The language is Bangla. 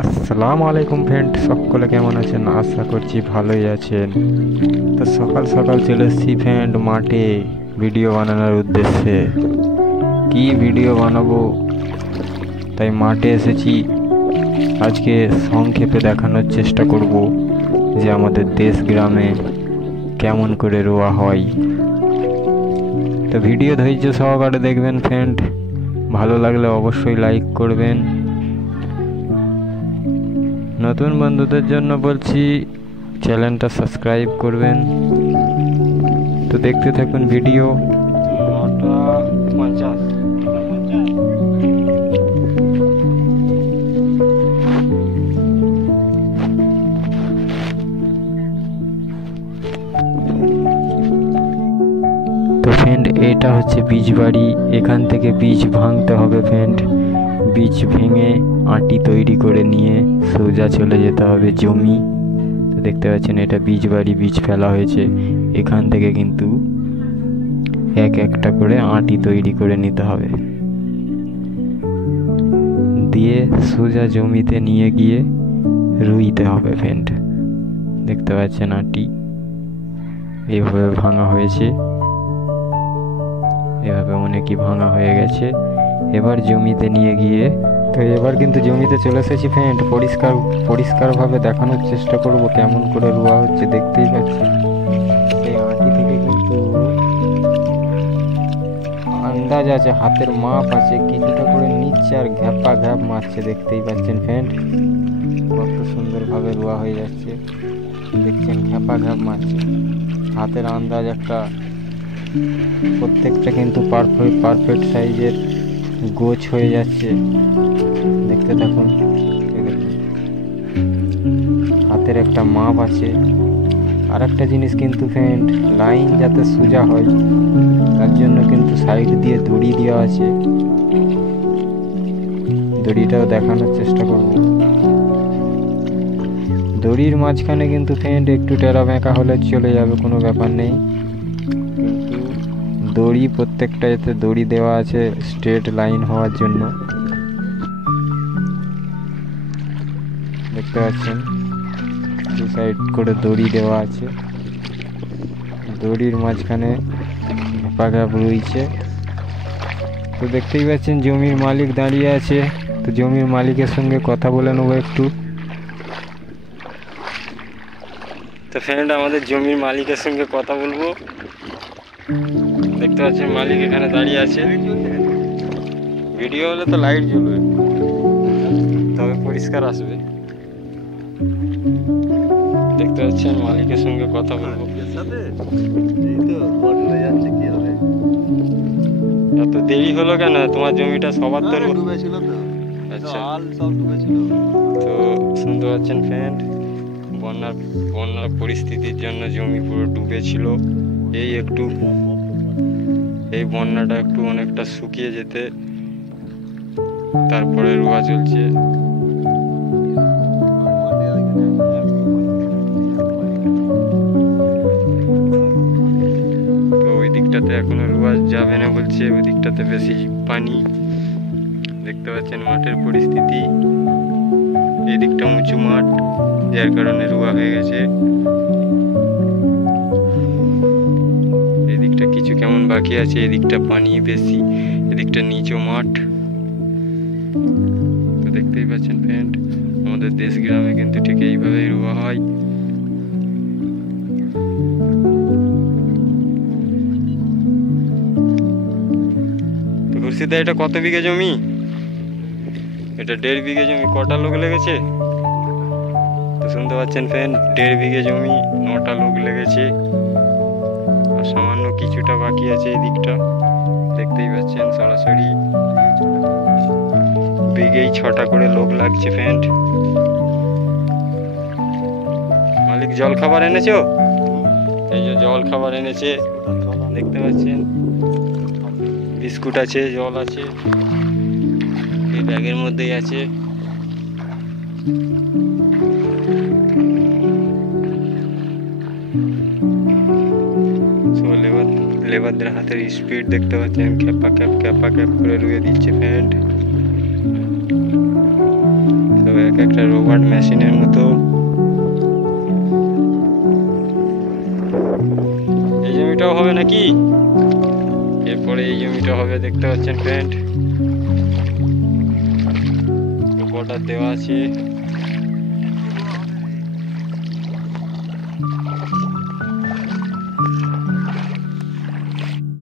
আসসালামু আলাইকুম ফ্রেন্ড, সকলে কেমন আছেন? আশা করছি ভালোই আছেন। তো সকাল সকাল চলে এসেছি ফ্রেন্ড মাঠে ভিডিও বানানোর উদ্দেশ্যে। কি ভিডিও বানাবো তাই মাঠে এসেছি। আজকে সংক্ষেপে দেখানোর চেষ্টা করব যে আমাদের দেশ গ্রামে কেমন করে রোয়া হয়। তো ভিডিও ধৈর্য সহকারে দেখবেন ফ্রেন্ড, ভালো লাগলে অবশ্যই লাইক করবেন। নতুন বন্ধুদের জন্য বলছি চ্যানেলটা সাবস্ক্রাইব করবেন। তো দেখতে থাকুন ভিডিও। 9:50। তো ফ্রেন্ড, এটা হচ্ছে বীজ বাড়ি। এখান থেকে বীজ ভাঙতে হবে ফ্রেন্ড। বীজ ভেঙে আটি তৈরি করে নিয়ে সোজা চলে যেতে হবে জমি। তো দেখতে পাচ্ছেন এটা বীজ বাড়ি, বীজ ফেলা হয়েছে। এখান থেকে কিন্তু এক একটা করে আটি তৈরি করে নিতে হবে, দিয়ে সোজা জমিতে নিয়ে গিয়ে রুইতে হবে ফ্রেন্ড। দেখতে পাচ্ছেন আটি এইভাবে ভাঙা হয়েছে, এভাবে অনেকই ভাঙা হয়ে গেছে। এবার জমিতে নিয়ে গিয়ে, তো এবার কিন্তু জমিতে চলে এসেছি ফ্রেন্ড। পরিষ্কারভাবে দেখানোর চেষ্টা করব কেমন করে রোয়া হচ্ছে। দেখতেই পাচ্ছি এই আটি থেকে কিন্তু আন্দাজ আছে, হাতের মাপ আছে, কিছুটা করে নিচ্ছে আর ঘ্যাপা ঘ্যাপ মারছে। দেখতেই পাচ্ছেন ফ্রেন্ড কত সুন্দরভাবে রোয়া হয়ে যাচ্ছে। দেখছেন ঘ্যাপা ঘ্যাপ মারছে, হাতের আন্দাজ একটা। প্রত্যেকটা কিন্তু পারফেক্ট সাইজের গোছ হয়ে যাচ্ছে। দেখতে থাকুন, হাতের একটা মাপ আছে। আর একটা জিনিস কিন্তু ফ্রেন্ড, লাইন যাতে সোজা হয় তার জন্য কিন্তু সাইড দিয়ে দড়ি দেওয়া আছে। দড়িটাও দেখানোর চেষ্টা করব। দড়ির মাঝখানে কিন্তু ফ্রেন্ড একটু টেরা বেঁকা হলে চলে যাবে, কোনো ব্যাপার নেই। দড়ি প্রত্যেকটা এতে দড়ি দেওয়া আছে স্ট্রেট লাইন হওয়ার জন্য। দেখতে পাচ্ছেন দু সাইড করে দড়ি দেওয়া আছে। দড়ির মাঝখানে ঘাপ রয়েছে। তো দেখতেই পাচ্ছেন জমির মালিক দাঁড়িয়ে আছে। তো জমির মালিকের সঙ্গে কথা বলে নেবো একটু। তো ফ্রেন্ড, আমাদের জমির মালিকের সঙ্গে কথা বলবো। দেখতে পাচ্ছেন মালিক এখানে দাঁড়িয়ে আছে। ভিডিও হলে তো লাইট জ্বলবে, তবে পরিষ্কার আসবে। দেখতে পাচ্ছেন মালিকের সঙ্গে কথা বলবো। এত দেরি হলো কেন? তোমার জমিটা সবার তো ডুবেছিল। তো আচ্ছা, তো শুনতে পাচ্ছেন ফ্রেন্ড, বন্যার পরিস্থিতির জন্য জমি পুরো ডুবেছিল। এই বন্যাটা একটু অনেকটা শুকিয়ে যেতে তারপরে রোয়া চলছে। তো ওই দিকটাতে এখনো রোয়া যাবে না বলছে, ওই দিকটাতে বেশি পানি। দেখতে পাচ্ছেন মাঠের পরিস্থিতি। এই দিকটা উঁচু মাঠ, যার কারণে রোয়া হয়ে গেছে। এই দিকটা কিছু কেমন বাকি আছে, এই দিকটা পানি বেশি, এদিকটা নিচু মাঠ। তো দেখতেই পাচ্ছেন ফ্রেন্ড, আমাদের দেশ গ্রামে কিন্তু ঠিক এইভাবেই রোয়া হয়। তো খুরশিদা, এটা কত বিঘা জমি? এটা 1.5 বিঘা জমি। কটা লোক লেগেছে? তো শুনতে পাচ্ছেন ফ্রেন্ড, 1.5 বিঘা জমি, 9টা লোক লেগেছে। আর সামান্য কিছুটা বাকি আছে এই দিকটা। দেখতেই পাচ্ছেন সরাসরি বিঘেই 6টা করে লোক লাগছে ফ্রেন্ড। মালিক জল খাবার এনেছো? এই যে জল খাবার এনেছে, দেখতে পাচ্ছেন। বিস্কুট আছে, জল আছে, এই ব্যাগের মধ্যেই আছে। লেবারদের হাতের স্পিড দেখতে পাচ্ছেন, ক্যাপা ক্যাপ করে রুয়ে দিচ্ছে ফ্রেন্ড। সব এক একটা রোবট মেশিনের মতো। এই জমিটাও হবে নাকি? এরপরে এই জমিটা হবে, দেখতে পাচ্ছেন ফ্রেন্ড, রোবটটা দেওয়া আছে।